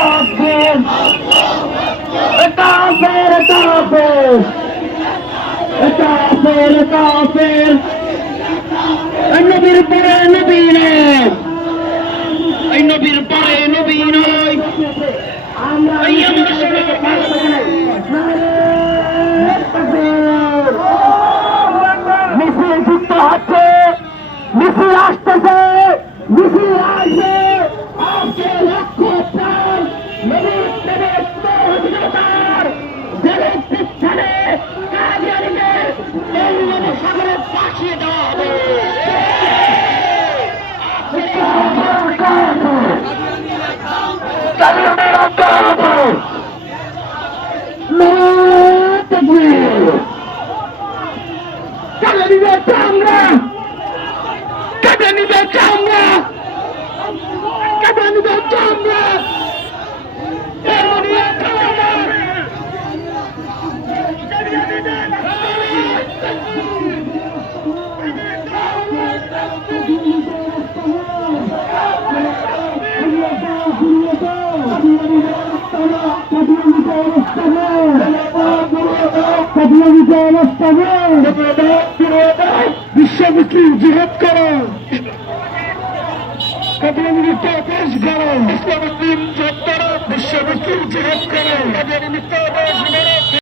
তাকবীর কাফের কাফের কাফের কাফের নবীর পরে নবী নয় নবীর পরে নবী নয় আমরা মিছিল যুক্ত হচ্ছে মিছিল আসতেছে মিছিল আসবে আজকে লক্ষ্য প্রাণ স্থানে কাদিয়ানীদের সাগরে পাঠিয়ে দেওয়া হবে চামড়া কাদিয়ানীদের চামড়া কাদিয়ানীদের চামড়া বিশ্ব মুসলিম জিহাদ করো কাদিয়ানীর দেশ করো বিশ্ব মুসলিম জিহাদ করো বিশ্ব মুসলিম জিহাদ করো কাদিয়ানীর দেশ